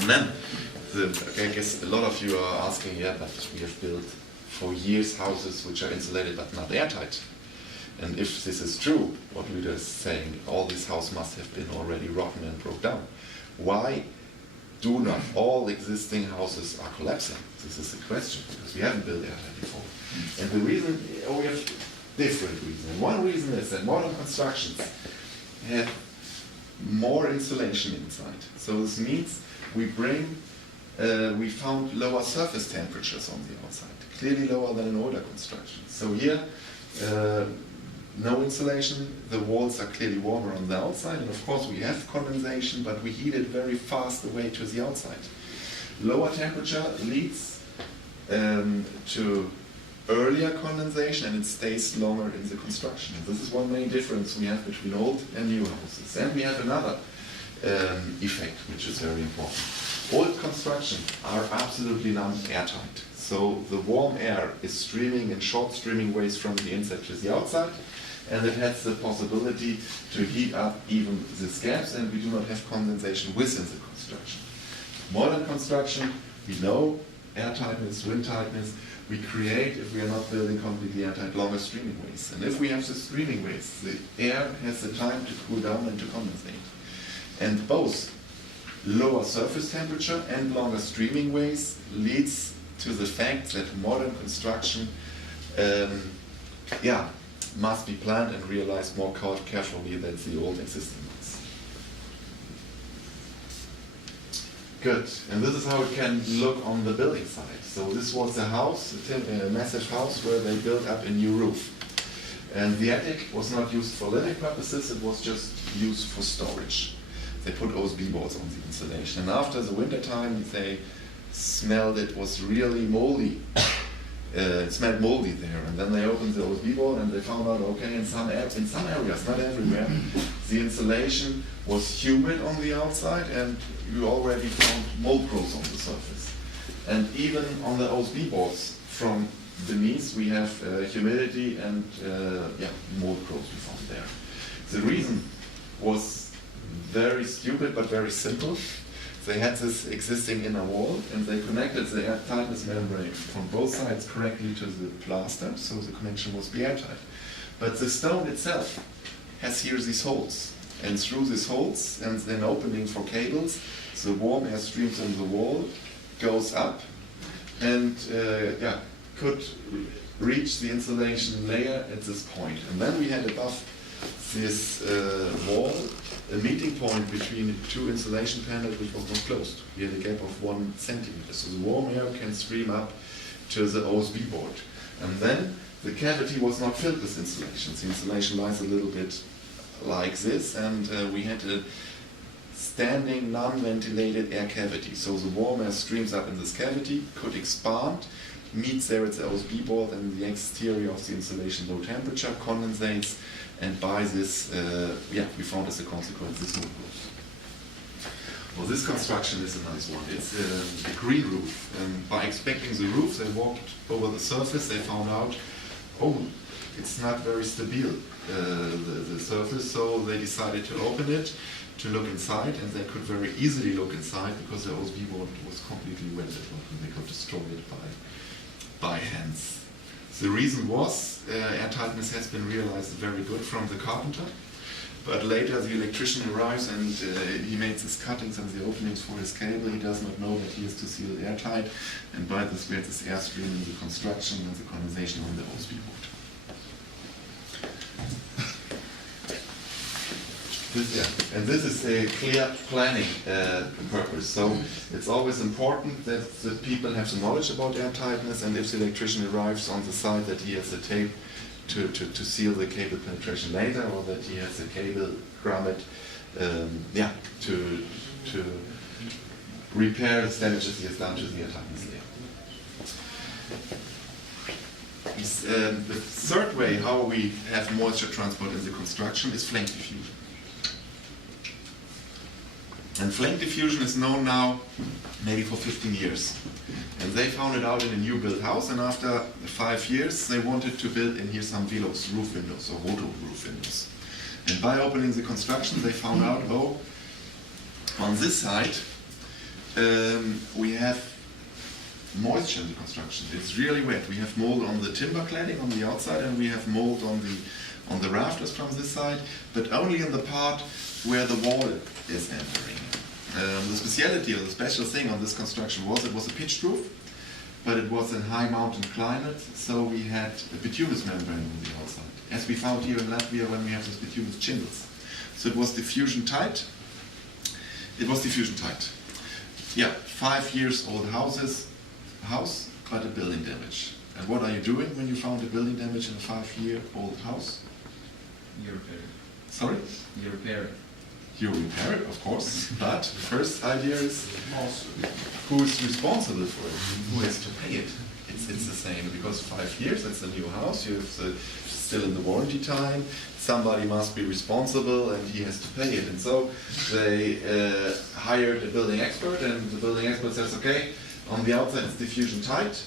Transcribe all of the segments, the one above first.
And then, I guess a lot of you are asking, yeah, but we have built for years houses which are insulated but not airtight. And if this is true, what Lüder is saying, all these houses must have been already rotten and broke down. Why do not all existing houses are collapsing? This is the question, because we haven't built airtight before. And the reason, we have different reasons. One reason is that modern constructions have more insulation inside. So this means we found lower surface temperatures on the outside, clearly lower than in older constructions. So here, no insulation, the walls are clearly warmer on the outside, and of course we have condensation, but we heat it very fast away to the outside. Lower temperature leads to earlier condensation, and it stays longer in the construction. And this is one main difference we have between old and new houses. And we have another effect, which is very important. Old constructions are absolutely non-airtight. So the warm air is streaming in short streaming waves from the inside to the outside, and it has the possibility to heat up even these gaps, and we do not have condensation within the construction. Modern construction, we know airtightness, wind tightness, we create, if we are not building completely airtight, longer streaming waves. And if we have the streaming waves, the air has the time to cool down and to condensate. And both lower surface temperature and longer streaming waves leads to the fact that modern construction must be planned and realized more carefully than the old existing ones. Good, and this is how it can look on the building side. So this was a house, a massive house where they built up a new roof. And the attic was not used for living purposes, it was just used for storage. They put OSB boards on the insulation. And after the winter time, they smelled it was really moldy. It smelled moldy there. And then they opened the OSB board and they found out, okay, in some areas, not everywhere, the insulation was humid on the outside and you already found mold growth on the surface. And even on the OSB boards from beneath, we have humidity and mold growth we found there. The reason was very stupid but very simple. They had this existing inner wall and they connected the airtightness membrane from both sides correctly to the plaster, so the connection must be airtight. But the stone itself has here these holes, and through these holes and then opening for cables, the warm air streams in the wall, goes up and could reach the insulation layer at this point. And then we had above this wall a meeting point between two insulation panels which was not closed. We had a gap of 1 centimeter. So the warm air can stream up to the OSB board. And then the cavity was not filled with insulation. The insulation lies a little bit like this, and we had a standing non-ventilated air cavity. So the warm air streams up in this cavity, could expand, meets there at the OSB board, and the exterior of the insulation low temperature condensates, and by this, we found as a consequence this mold growth. Well, this construction is a nice one. It's a green roof. And by inspecting the roof, they walked over the surface, they found out, it's not very stable, the surface, so they decided to open it, to look inside, and they could very easily look inside because the OSB board was completely welded open. They could destroy it by hands. The reason was airtightness has been realized very good from the carpenter, but later the electrician arrives and he makes his cuttings and the openings for his cable. He does not know that he has to seal it airtight, and by this we had this airstream in the construction and the condensation on the OSB board. And this is a clear planning purpose. So it's always important that the people have the knowledge about airtightness, and if the electrician arrives on the site, that he has the tape to seal the cable penetration later, or that he has the cable grommet to repair the damages he has done to the airtightness layer. The third way how we have moisture transport in the construction is flank diffusion. And flank diffusion is known now maybe for 15 years. And they found it out in a new built house, and after 5 years they wanted to build in here some velos, roof windows, or roto roof windows. And by opening the construction they found out, on this side we have moisture in the construction. It's really wet. We have mold on the timber cladding on the outside, and we have mold on the rafters from this side, but only in the part where the wall is entering. The speciality or the special thing on this construction was it was a pitched roof, but it was in high mountain climate, so we had a bituminous membrane on the outside, as we found here in Latvia when we have these bituminous shingles. So it was diffusion tight. It was diffusion tight. Yeah, 5 years old house, but a building damage. And what are you doing when you found a building damage in a 5-year-old house? You repair it. Sorry? You repair it. You repair it, of course, but the first idea is who is responsible for it? Who has to pay it? It's the same, because 5 years, that's a new house, you have still in the warranty time, somebody must be responsible and he has to pay it. And so they hired a building expert, and the building expert says, okay, on the outside it's diffusion tight,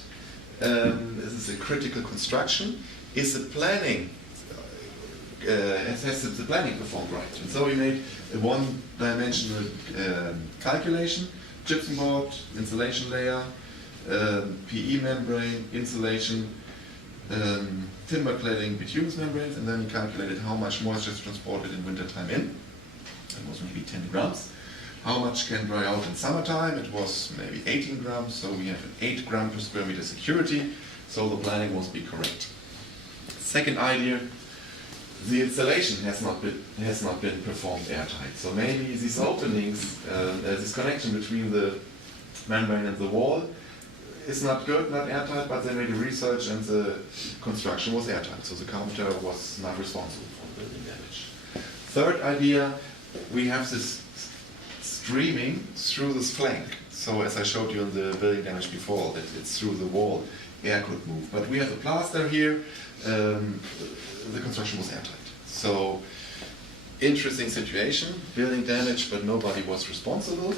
this is a critical construction, is the planning has the planning performed right? And so we made a one-dimensional calculation: gypsum board, insulation layer, PE membrane, insulation, timber cladding, bituminous membranes, and then we calculated how much moisture is transported in wintertime in. It was maybe 10 grams. How much can dry out in summertime? It was maybe 18 grams, so we have an 8 gram per square meter security, so the planning must be correct. Second idea, the installation has not been performed airtight. So maybe these openings, this connection between the membrane and the wall is not good, not airtight, but they made a research and the construction was airtight. So the carpenter was not responsible for building damage. Third idea, we have this streaming through this flank. So as I showed you in the building damage before, that it's through the wall, air could move. But we have a plaster here, the construction was airtight. So, interesting situation, building damage, but nobody was responsible.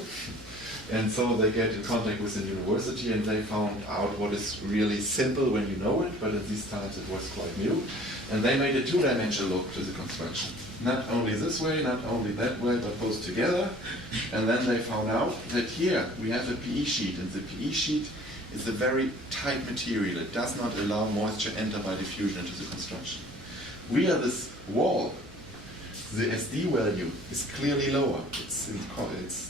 And so they get in contact with the university and they found out what is really simple when you know it, but at these times it was quite new. And they made a two-dimensional look to the construction. Not only this way, not only that way, but both together. And then they found out that here we have a PE sheet, and the PE sheet is a very tight material. It does not allow moisture enter by diffusion into the construction. We are this wall. The SD value is clearly lower. It's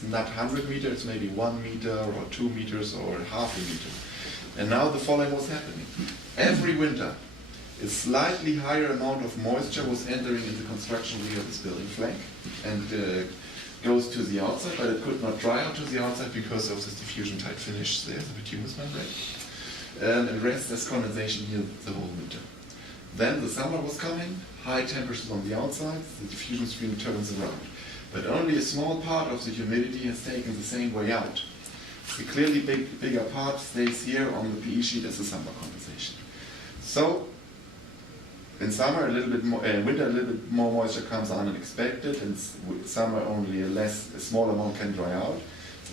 not 100 meters, it's maybe 1 meter or 2 meters or half a meter. And now the following was happening. Every winter, a slightly higher amount of moisture was entering into construction via this building flank and goes to the outside, but it could not dry out to the outside because of this diffusion tight finish there, the bituminous membrane. And rests as condensation here the whole winter. Then the summer was coming, high temperatures on the outside, the diffusion stream turns around. But only a small part of the humidity has taken the same way out. The clearly bigger part stays here on the PE sheet as a summer condensation. So, in summer, a little bit more, winter, a little bit more moisture comes unexpected, and summer only a small amount can dry out.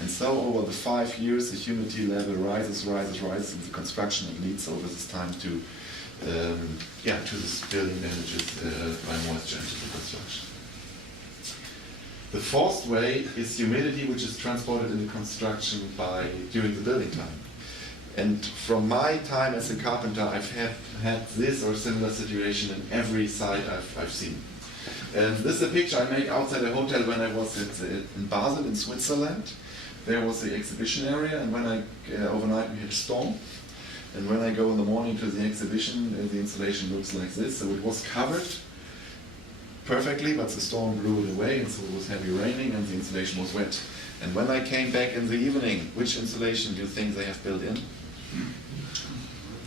And so, over the 5 years, the humidity level rises in the construction and leads over this time to this building damages by moisture into the construction. The fourth way is humidity, which is transported in the construction during the building time. And from my time as a carpenter, I've had this or similar situation in every site I've seen. And this is a picture I made outside a hotel when I was in Basel in Switzerland. There was the exhibition area, and when overnight we had a storm. And when I go in the morning to the exhibition, the installation looks like this. So it was covered perfectly, but the storm blew it away, and so it was heavy raining, and the installation was wet. And when I came back in the evening, which installation do you think they have built in?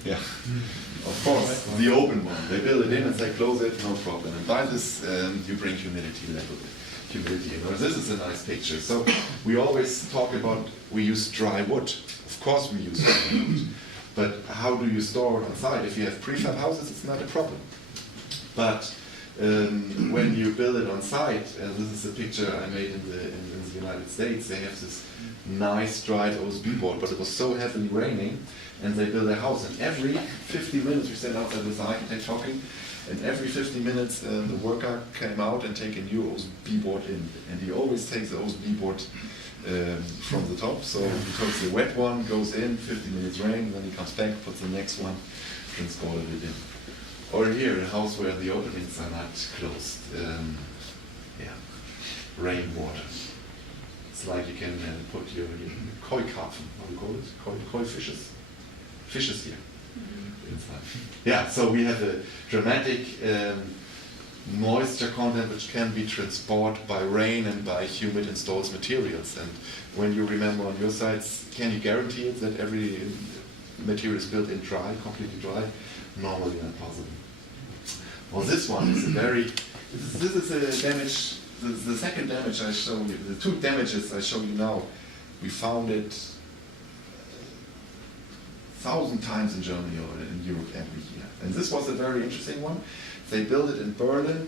Yeah, of course, the open one. They build it in and they close it, no problem. And by this, you bring humidity level. Humidity in. This is a nice picture. So we always talk about we use dry wood. Of course we use dry wood. But how do you store it on site? If you have prefab houses, it's not a problem. But when you build it on site, this is a picture I made in the United States, they have this nice dried OSB board, but it was so heavily raining, and they built a house, and every 50 minutes we stand outside with the architect talking, And every 50 minutes, the worker came out and take a new OSB board in. And he always takes the OSB board from the top. So he takes the wet one, goes in, 50 minutes rain, then he comes back, puts the next one, install it in. Or here, a house where the openings are not closed. Rainwater. It's like you can put your koi karpfen, what do you call it? Koi fishes. Fishes here. Inside. Yeah, so we have a dramatic moisture content which can be transported by rain and by humid installed materials. And when you remember on your sites, can you guarantee it that every material is built in dry, completely dry? Normally not possible. Well, this one is a very, this is a damage, the second damage I show you, the two damages I show you now, we found it 1,000 times in Germany or in Europe every year. And this was a very interesting one. They built it in Berlin,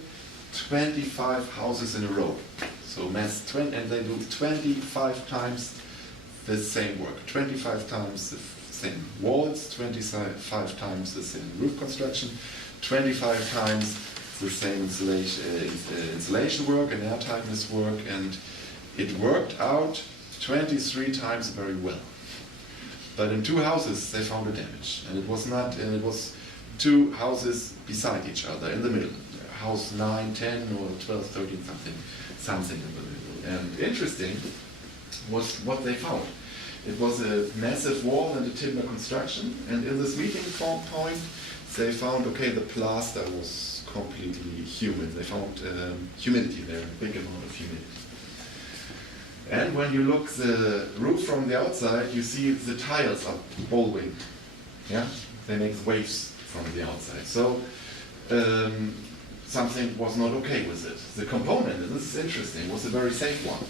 25 houses in a row. So and they do 25 times the same work, 25 times the same walls, 25 times the same roof construction, 25 times the same insulation work and airtightness work, and it worked out 23 times very well. But in two houses they found a damage, and it was not. And it was two houses beside each other in the middle. House 9, 10, or 12, 13, something in the middle. And interesting was what they found. It was a massive wall and a timber construction, and in this meeting point, they found, okay, the plaster was completely humid. They found humidity there, a big amount of humidity. And when you look the roof from the outside, you see the tiles are bowing. Yeah, they make waves from the outside. So something was not okay with it. The component, and this is interesting, was a very safe one.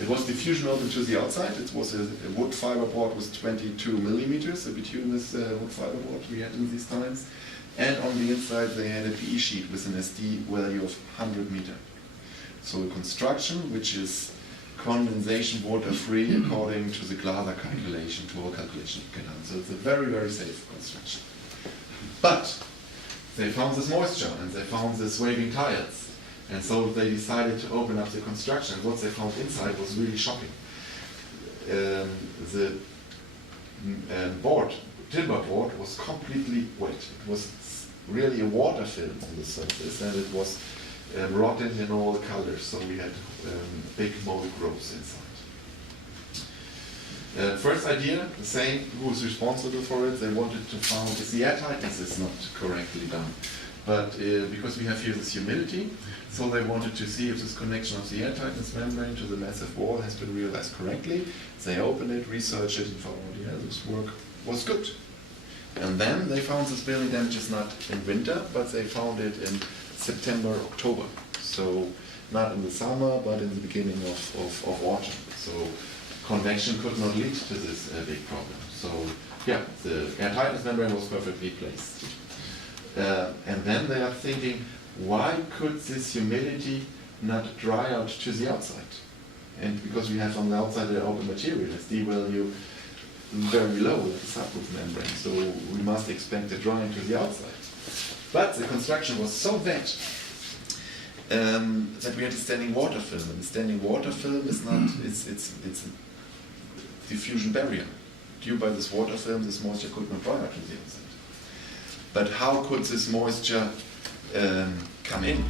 It was diffusion open to the outside. It was a wood fiber board with 22 millimeters, a bituminous wood fiber board we had in these times. And on the inside they had a PE sheet with an SD value of 100 meter. So a construction which is condensation water free according to the Glaser calculation, to our calculation. So it's a very, very safe construction. But they found this moisture and they found this waving tiles. And so they decided to open up the construction. And what they found inside was really shocking. The timber board was completely wet. It was really a water film on the surface, and it was rotten in all colors. So we had big mold growths inside. First idea, the same, who's responsible for it, they wanted to find if the airtightness is not correctly done. But because we have here this humidity, so they wanted to see if this connection of the airtightness membrane to the massive wall has been realized correctly. They opened it, researched it, and found, yeah, this work was good. And then they found this building damages not in winter, but they found it in September, October. So not in the summer, but in the beginning of autumn. So convection could not lead to this big problem. So yeah, the airtightness membrane was perfectly placed. And then they are thinking, why could this humidity not dry out to the outside? And because we have on the outside the open material, SD value very low, like the subroof membrane, so we must expect a drying to the outside. But the construction was so wet that we had a standing water film, and the standing water film is not, it's a diffusion barrier. Due by this water film, this moisture could not dry out to the outside. But how could this moisture come in?